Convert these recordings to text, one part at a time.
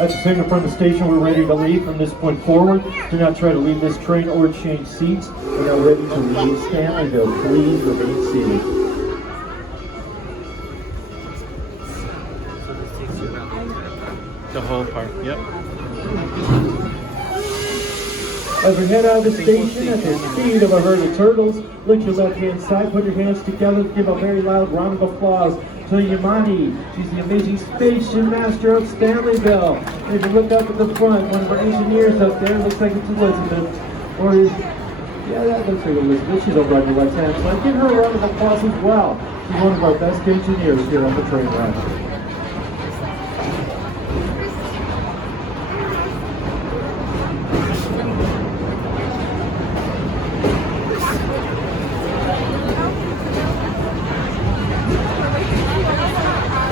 That's a signal from the station. We're ready to leave from this point forward. Do not try to leave this train or change seats. We are ready to leave Stanleyville. Please remain seated. The whole park, yep. As we head out of the station at the speed of a herd of turtles, lift your left hand side, put your hands together, give a very loud round of applause to Yamani. She's the amazing space gymnaster of Stanleyville. And if you look up at the front, one of our engineers up there, looks like it's Elizabeth. Or is, yeah, that looks like Elizabeth. She's over on your left hand side. Give her a round of applause as well. She's one of our best engineers here on the train ride.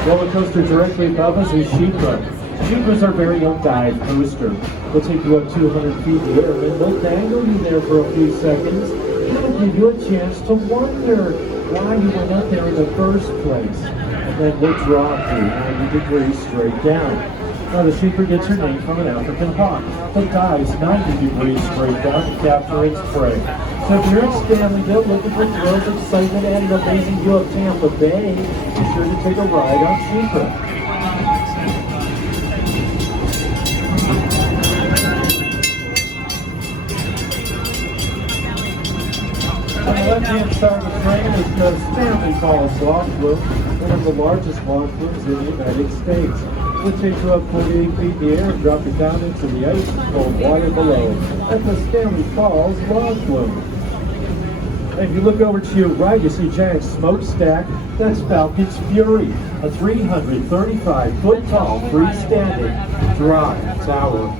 Roller coaster directly above us is Sheepra. Sheepra's our very own dive coaster. We'll take you up 200 feet in the air and we'll dangle you there for a few seconds. It'll give you a chance to wonder why you went up there in the first place. And then we'll drop you 90 degrees straight down. Now the Sheepra gets her name from an African hawk that dives 90 degrees straight down to capture its prey. So if you're in Stanleyville looking for thrills, excitement, and an amazing view of Tampa Bay, be sure to take a ride on Sheepra. On the left-hand side of the train is the Stanley Falls Log Flume, one of the largest log flumes in the United States. We'll take you up 48 feet in the air and drop you down into the ice cold water below. That's the Stanley Falls Log Flume. If you look over to your right, you see a giant smokestack. That's Falcon's Fury, a 335-foot tall, freestanding, dry tower.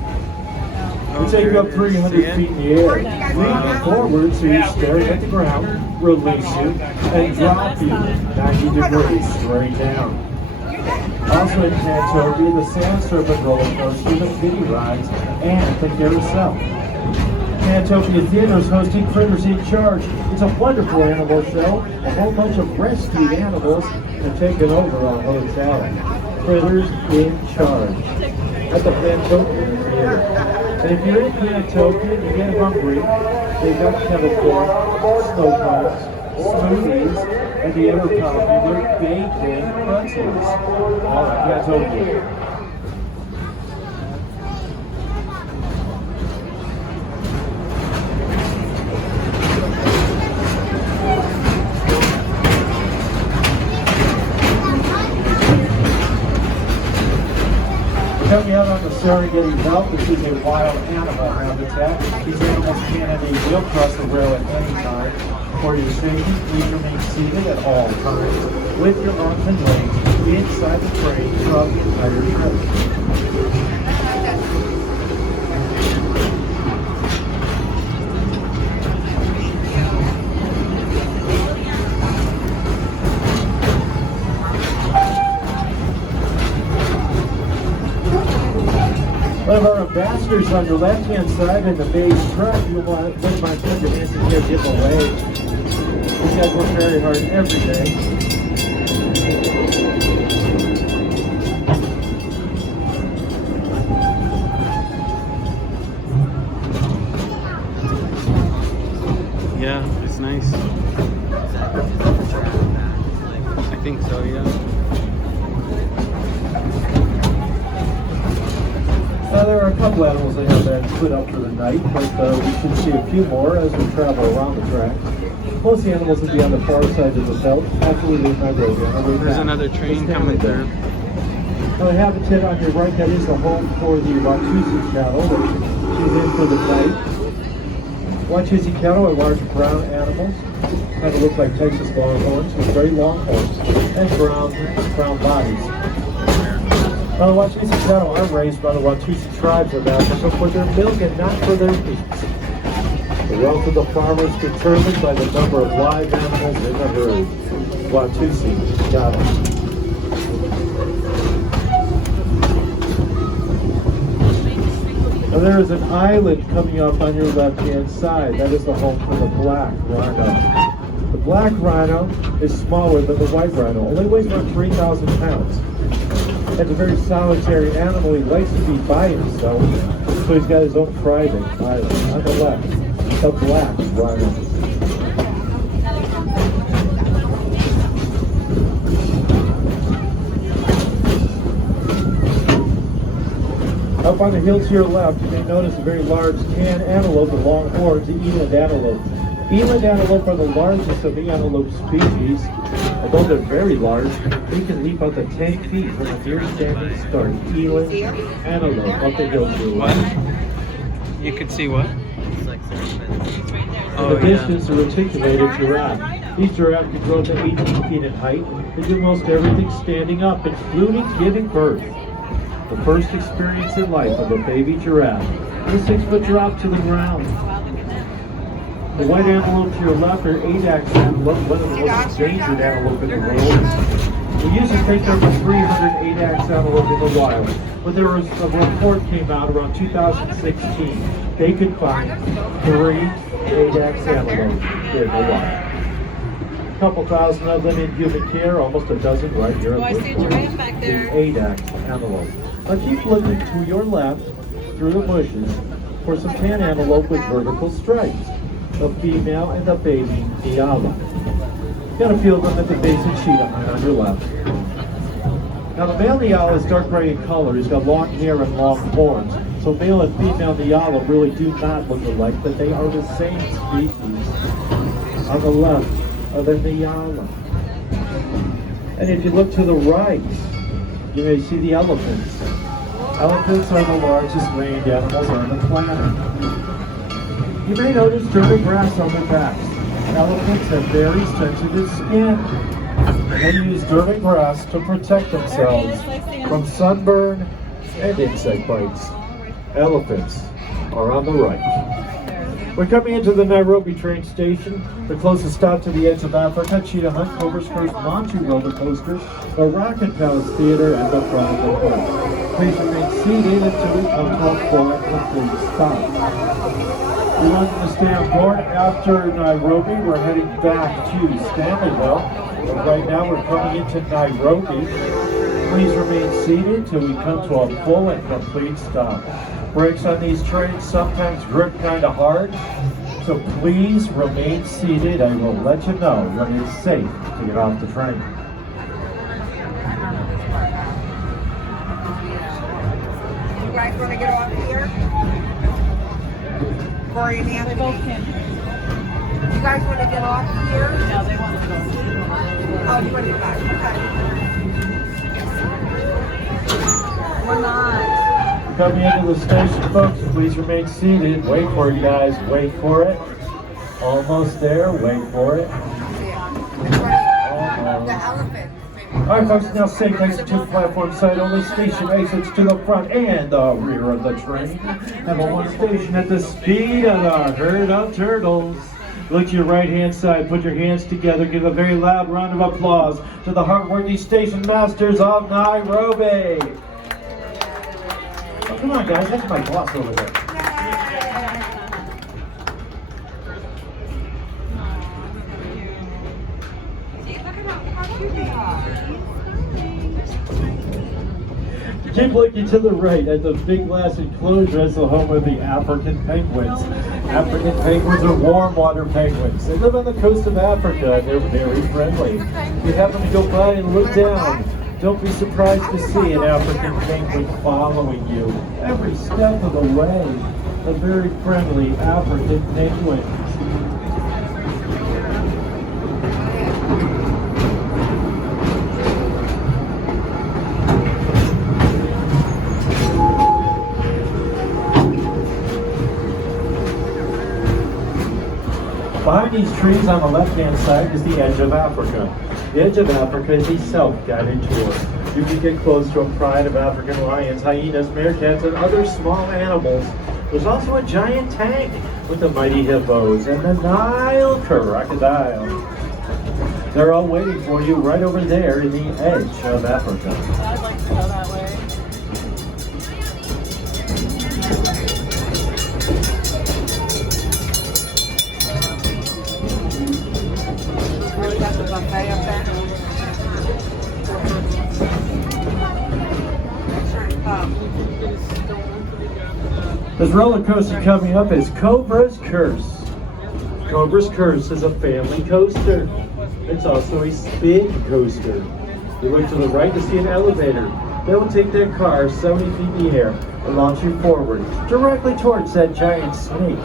We take you up 300 feet in the air, lean you forward so you're staring at the ground, release you, and drop you 90 degrees straight down. Also in Cantopia, the Sand Serpent roller coaster, the kiddie rides, and the carousel. Cantopia Theater is hosting Critters in Charge. It's a wonderful animal show. A whole bunch of rescued animals have taken over our hotel. Critters in Charge at the Cantopia Theater. And if you're in Cantopia and you get hungry, they've got kettle corn, snow cones, smoothies, and the ever popular bacon pretzels. All at Cantopia. Coming out on the Serengeti belt, this is a wild animal habitat. These animals can and they will cross the rail at any time. For your safety, please remain seated at all times with your arms and legs inside the train throughout the entire trip. One of our ambassadors on your left-hand side in the base truck, you'll want to put my friend your hands in here, give away. These guys work very hard every day. Yeah, it's nice. I think so, yeah. There are a couple animals that have been put up for the night, but we should see a few more as we travel around the track. Most of the animals will be on the far side of the belt after we leave my road. There's another train coming through. Now the habitat on your right, that is the home for the Watusi cattle. She's in for the night. Watusi cattle are large brown animals. Kind of look like Texas longhorns with very long horns and brown bodies. Now, the Watusi cattle are raised by the Watusi tribes of Africa for their milk and not for their meat. The wealth of the farmer is determined by the number of live animals in the herd. Watusi cattle. Now there is an island coming up on your left-hand side. That is the home for the black rhino. The black rhino is smaller than the white rhino. Only weighs about 3,000 pounds. It's a very solitary animal. He likes to be by himself, so he's got his own private island. On the left, the black rhino. Up on the hill to your left, you may notice a very large tan antelope with long horns, the eland antelope. Eland antelope are the largest of the antelope species. Although they're very large, they can leap up to 10 feet from the nearest standing start. Eland antelope up the hill to your left. What? You could see what? In the distance, a reticulated giraffe. These giraffes can grow to 18 feet in height. They do most everything standing up, including giving birth. The first experience in life of a baby giraffe. The 6-foot drop to the ground. The white antelope to your left are Adax antelope, one of the most endangered antelope in the world. We usually think there were 300 Adax antelope in the wild, but there was a report came out around 2016. They could find 3 Adax antelope in the wild. A couple thousand of them in human care, almost a dozen right here at Busch. The Adax antelope. Now keep looking to your left through the bushes for some tan antelope with vertical stripes. The female and the baby Diala. Got a few of them at the base of cheetah height on your left. Now the male Diala is dark gray in color. He's got long hair and long horns. So male and female Diala really do not look alike, but they are the same species. On the left are the Diala. And if you look to the right, you may see the elephants. Elephants are the largest land animals on the planet. You may notice dirty grass on their backs. Elephants have very sensitive skin. They use dirty grass to protect themselves from sunburn and insect bites. Elephants are on the right. We're coming into the Nairobi train station, the closest stop to the edge of Africa, Cheetah Hunt, Cobra's First Montu roller coaster, the Rocket Palace Theater, and the front of the park. Please remain seated until we come to a full and complete stop. We want to stay on board after Nairobi. We're heading back to Stanleyville. But right now we're coming into Nairobi. Please remain seated till we come to a full and complete stop. Brakes on these trains sometimes grip kind of hard, so please remain seated. I will let you know when it's safe to get off the train. You guys want to get off here? Or you Nancy? They both can. You guys want to get off here? No, they want to go. Oh, you want to go back? Okay. We're not. Coming into the station, folks, please remain seated. Wait for it, you guys. Wait for it. Almost there. Wait for it. The elephant. All right, folks, now safe exit to the platform side only. Station exits to the front and the rear of the train. Number 1 station at the speed of the herd of turtles. Look to your right-hand side. Put your hands together. Give a very loud round of applause to the hardworking station masters of Nairobi. Oh, come on, guys. That's my boss over there. Keep looking to the right at the big glass enclosure as the home of the African penguins. African penguins are warm water penguins. They live on the coast of Africa and they're very friendly. If you happen to go by and look down, don't be surprised to see an African penguin following you every step of the way. A very friendly African penguin. Behind these trees on the left-hand side is the edge of Africa. The edge of Africa is a self-guided tour. You can get close to a pride of African lions, hyenas, meerkats, and other small animals. There's also a giant tank with the mighty hippos and the Nile crocodile. They're all waiting for you right over there in the edge of Africa. I'd like to go that way. Really got the buffet up there? This roller coaster coming up is Cobra's Curse. Cobra's Curse is a family coaster. It's also a spin coaster. You look to the right to see an elevator. That will take that car 70 feet in the air and launch you forward, directly towards that giant snake.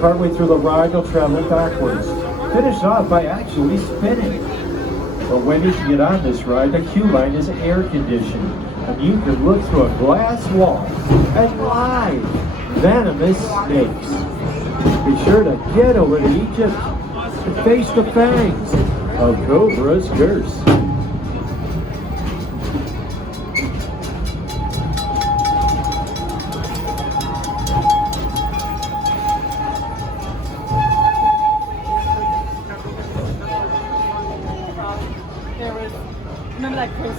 Partway through the ride, you'll travel backwards. Finish off by actually spinning. But when you get on this ride, the queue line is air conditioned, and you can look through a glass wall at live venomous snakes. Be sure to get over to Egypt and face the fangs of Cobra's Curse.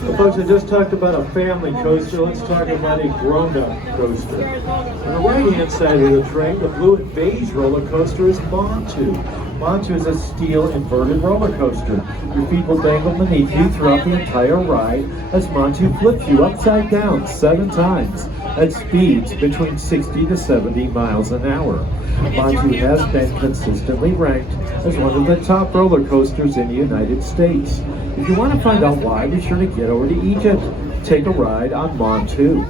Well, folks, I just talked about a family coaster. Let's talk about a grown-up coaster. On the right-hand side of the train, the blue and beige roller coaster is Montu. Montu is a steel inverted roller coaster. Your feet will dangle beneath you throughout the entire ride as Montu flips you upside down 7 times at speeds between 60 to 70 miles an hour. Montu has been consistently ranked as one of the top roller coasters in the United States. If you want to find out why, be sure to get over to Egypt. Take a ride on Montu.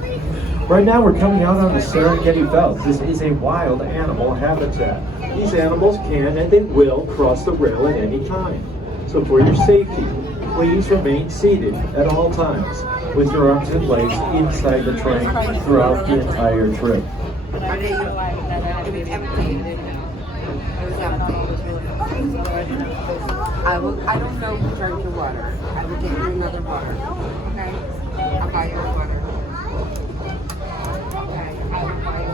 Right now we're coming out on the Serengeti belt. This is a wild animal habitat. These animals can and they will cross the rail at any time. So for your safety, please remain seated at all times with your arms and legs inside the train throughout the entire trip. I don't know who drank your water. I will get you another water. Okay? I'll buy you water. Okay, I will buy you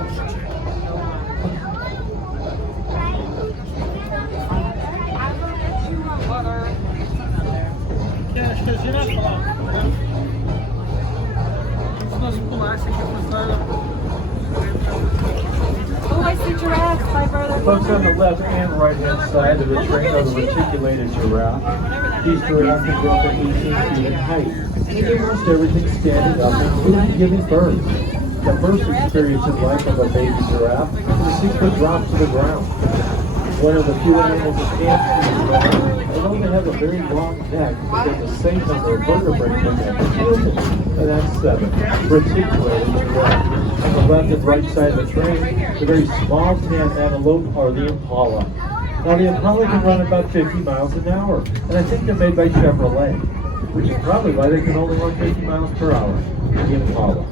Oh, I see giraffes, my brother. Folks, on the left and right hand side of the train are the reticulated giraffe. These giraffes can grow up to 18 feet in height. They do most everything standing up, including giving birth. The first experience in life of a baby giraffe is a secret drop to the ground. One of the few animals that can't see the ground, although they have a very long neck, they get the same number of vertebrae than a human, and that's 7. Reticulated giraffe. On the left and right side of the train, the very small tan antelope are the impala. Now the impala can run about 50 miles an hour, and I think they're made by Chevrolet, which is probably why they can only run 50 miles per hour. The impala.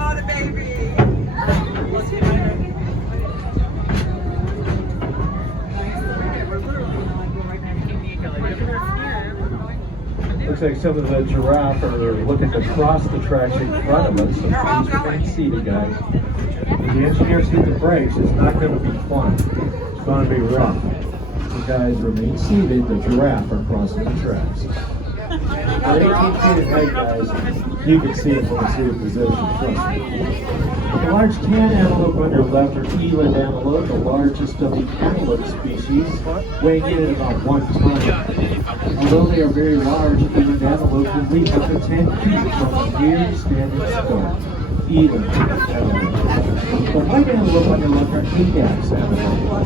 Oh, the baby! Looks like some of the giraffe are looking to cross the tracks in front of us, so please remain seated, guys. If the engineers hit the brakes, it's not going to be fun. It's going to be rough. So guys, remain seated. The giraffe are crossing the tracks. At 18 feet in height, guys, you can see it from the seated position, trust me. The large tan antelope on your left are eland antelope, the largest of the antelope species, weighing in at about 1 ton. Although they are very large, eland antelope can reach up to 10 feet from a mere standing start. Eland antelope. The white antelope on your left are Ajax antelope.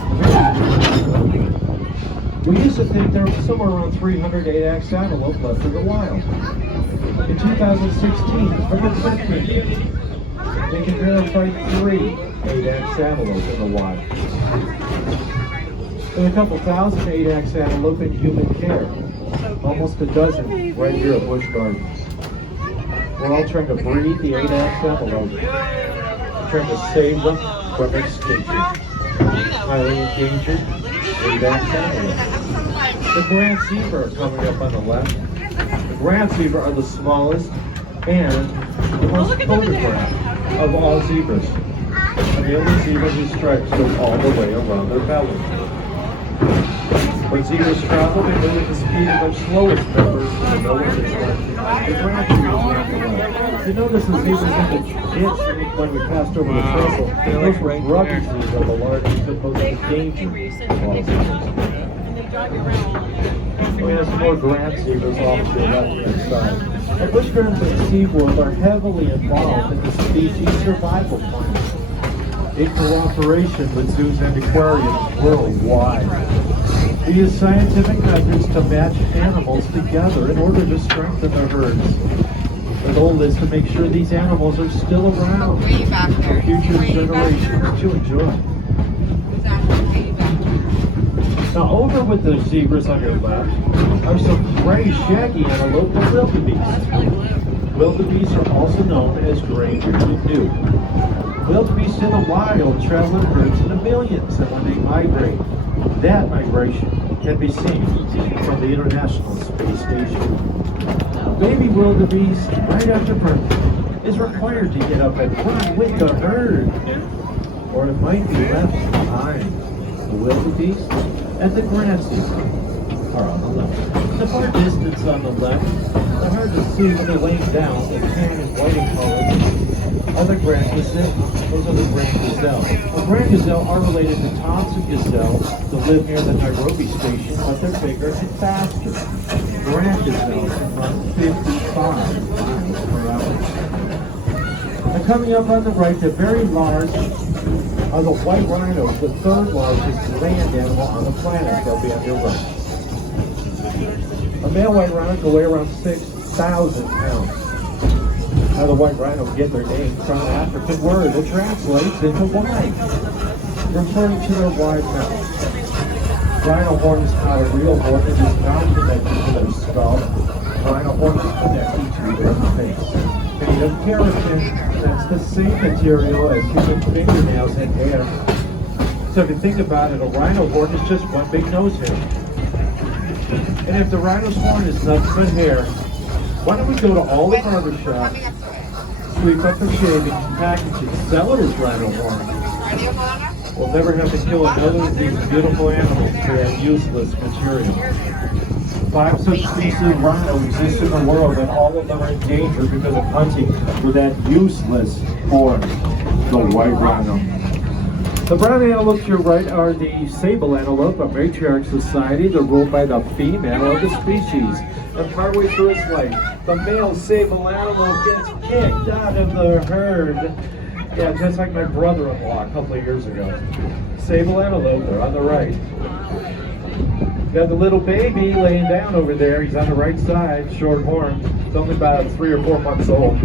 We used to think there was somewhere around 300 Ajax antelope left in the wild. In 2016, from the Cliff Kingdom, they can verify 3 Ajax antelope in the wild. And a couple thousand Ajax antelope in human care. Almost a dozen right here at Busch Gardens. We're all trying to breed the Ajax antelope. We're trying to save them from extinction. Highly endangered Ajax antelope. The grand zebra are coming up on the left. The grand zebra are the smallest and the most photographed of all zebras. And the only zebra whose stripes go all the way around their belly. When zebras travel, they move at the speed of their slowest members. No one is left. The grand zebras are on the left. You notice the zebras in the ditch when we passed over the circle. Those were grubby zebras, the largest and most endangered of all zebras. We have some more grand zebras off to the left-hand side. The bush gardens at SeaWorld are heavily involved in the species survival plan, in cooperation with zoos and aquariums worldwide. We use scientific methods to match animals together in order to strengthen the herds. The goal is to make sure these animals are still around for future generations to enjoy. Now over with the zebras on your left are some gray shaggy antelope or wildebeest. Wildebeest are also known as gray-bearded deer. Wildebeest in the wild travel in herds in the millions, and when they migrate, that migration can be seen from the International Space Station. Baby wildebeest, right after birth, is required to get up and run with the herd, or it might be left behind. The wildebeest and the grassy are on the left. The far distance on the left, they're hard to see when they're laying down. The tan and white in color are the grand gazelle. Those are the grand gazelle. The grand gazelle are related to Thompson gazelle that live near the Nairobi station, but they're bigger and faster. Grand gazelles can run 55 miles per hour. And coming up on the right, they're very large. Are the white rhinos, the third largest land animal on the planet. They'll be on your right. A male white rhino can weigh around 6,000 pounds. Now the white rhinos get their name from an African word that translates into wide, referring to their wide mouth. Rhino horn is not a real horn, it is not connected to their skull. Rhino horn is connected to their face. Made of keratin, that's the same material as human fingernails and hair. So if you think about it, a rhino horn is just one big nose hair. And if the rhino's horn is nothing but hair, why don't we go to all the barber shops, sweep up the shaving, package it, sell it as rhino horn. We'll never have to kill another of these beautiful animals for that useless material. 5 subspecies of rhino exist in the world, and all of them are in danger because of hunting with that useless horn, the white rhino. The brown antelope to your right are the sable antelope, a matriarch society. They're ruled by the female of the species. And partway through its life, the male sable antelope gets kicked out of the herd. Yeah, just like my brother-in-law a couple of years ago. Sable antelope, they're on the right. Got the little baby laying down over there. He's on the right side, short horn. He's only about 3 or 4 months old.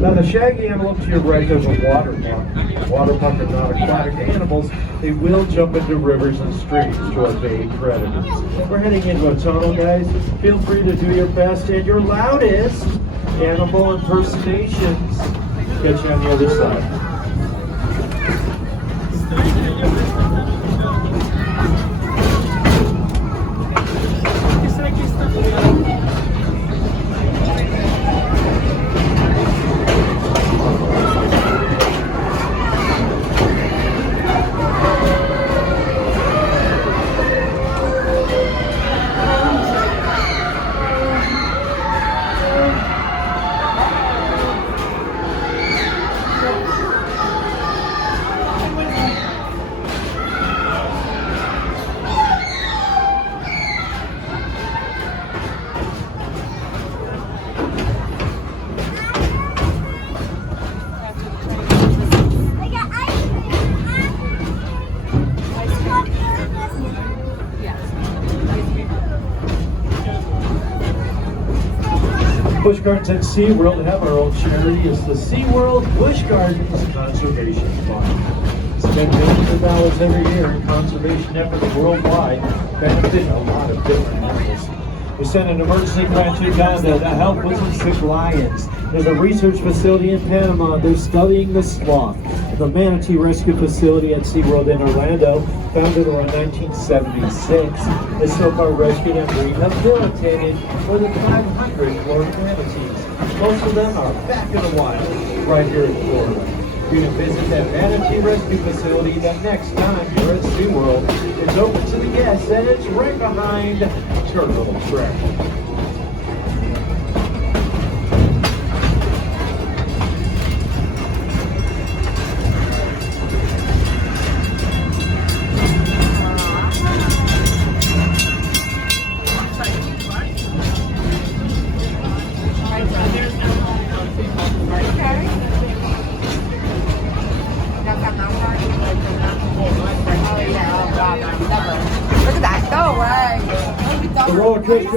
Now the shaggy antelope to your right, there's a water buck. Water buck are not aquatic animals. They will jump into rivers and streams to evade predators. We're heading into a tunnel, guys. Feel free to do your best and your loudest animal impersonations. Catch you on the other side. Busch Gardens at SeaWorld have our own charity. It's the SeaWorld Busch Gardens Conservation Fund. Spend millions of dollars every year in conservation efforts worldwide, benefit a lot of different animals. We sent an emergency grant to Uganda to help with some sick lions. There's a research facility in Panama. They're studying the sloth. The manatee rescue facility at SeaWorld in Orlando, founded around 1976, has so far rescued and rehabilitated more than 500 Florida manatees. Most of them are back in the wild, right here in Florida. You can visit that manatee rescue facility the next time you're at SeaWorld. It's open to the guests, and it's right behind Turtle Track.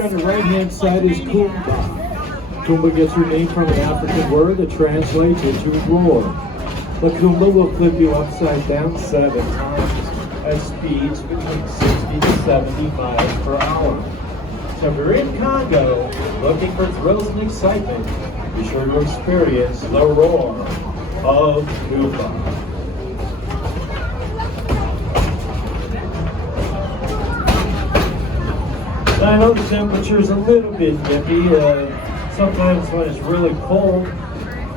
on the right-hand side is Kumba. Kumba gets her name from an African word that translates into roar. The Kumba will flip you upside down 7 times at speeds between 60 to 70 miles per hour. So if you're in Congo looking for thrills and excitement, be sure to experience the roar of Kumba. I know the temperature is a little bit nippy. Sometimes when it's really cold,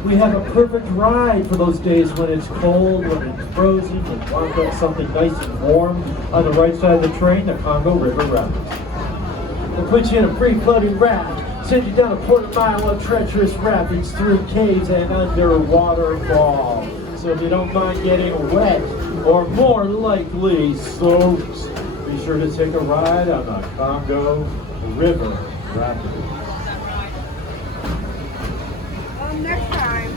we have a perfect ride for those days when it's cold, when it's frozen, and want something nice and warm. On the right side of the train, the Congo River Rapids. We'll put you in a free-floating raft, send you down a quarter-mile of treacherous rapids through caves and under waterfall. So if you don't mind getting wet, or more likely soaked, be sure to take a ride on the Congo River Rapids. Next time.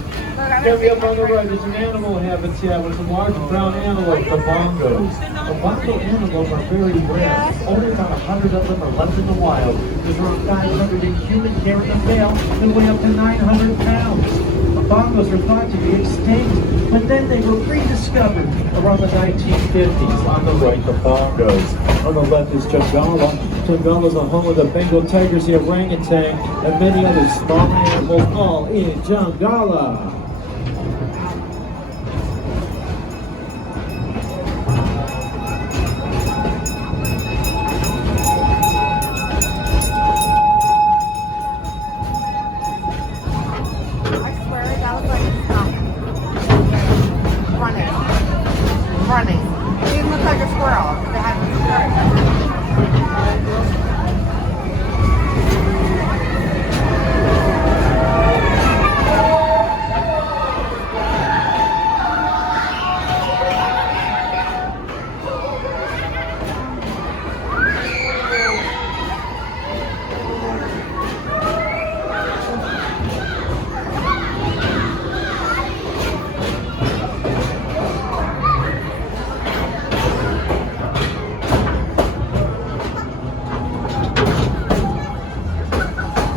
Coming up on the right is an animal habitat with some large brown antelope, the bongos. The bongo antelope are very rare. Only about 100 of them are left in the wild. There's around 500 in human hair in the male and weigh up to 900 pounds. The bongos are thought to be extinct, but then they were rediscovered around the 1950s. On the right, the bongos. On the left is Jungala. Jungala is the home of the Bengal tigers, the orangutan, and many other small animals, all in Jungala. Running. It didn't look like a squirrel. They had a squirrel.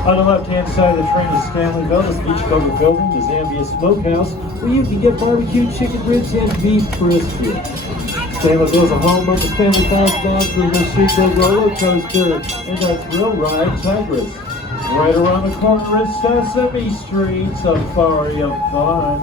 On the left-hand side of the train is Stanleyville, the Beachcover Building, the Zambia Smokehouse, where you can get barbecued chicken ribs and beef brisket. Stanleyville is a home of the Stanley Falls Bond for the Sequel roller coaster and that thrill ride Tigress. Right around the corner is Sesame Street, Safari of Fun,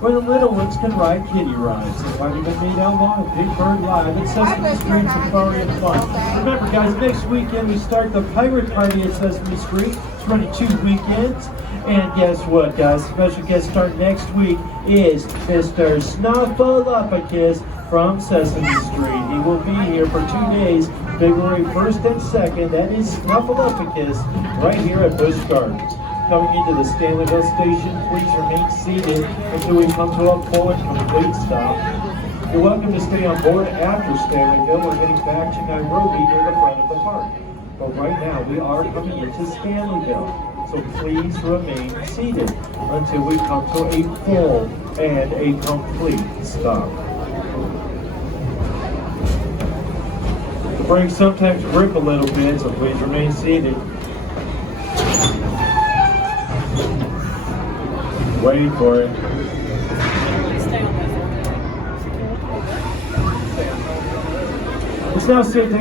where the little ones can ride kiddie rides. They might even meet Elmo and Big Bird live at Sesame Street Safari of Fun. Remember guys, next weekend we start the Pirate Party at Sesame Street. It's running 2 weekends. And guess what guys, special guest start next week is Mr. Snuffleupagus from Sesame Street. He will be here for 2 days, February 1st and 2nd. That is Snuffleupagus right here at Busch Gardens. Coming into the Stanleyville station, please remain seated until we come to a full and complete stop. You're welcome to stay on board after Stanleyville. We're heading back to Nairobi near the front of the park. But right now, we are coming into Stanleyville. So please remain seated until we come to a full and a complete stop. The brakes sometimes grip a little bit, so please remain seated. Wait for it. It's now safe.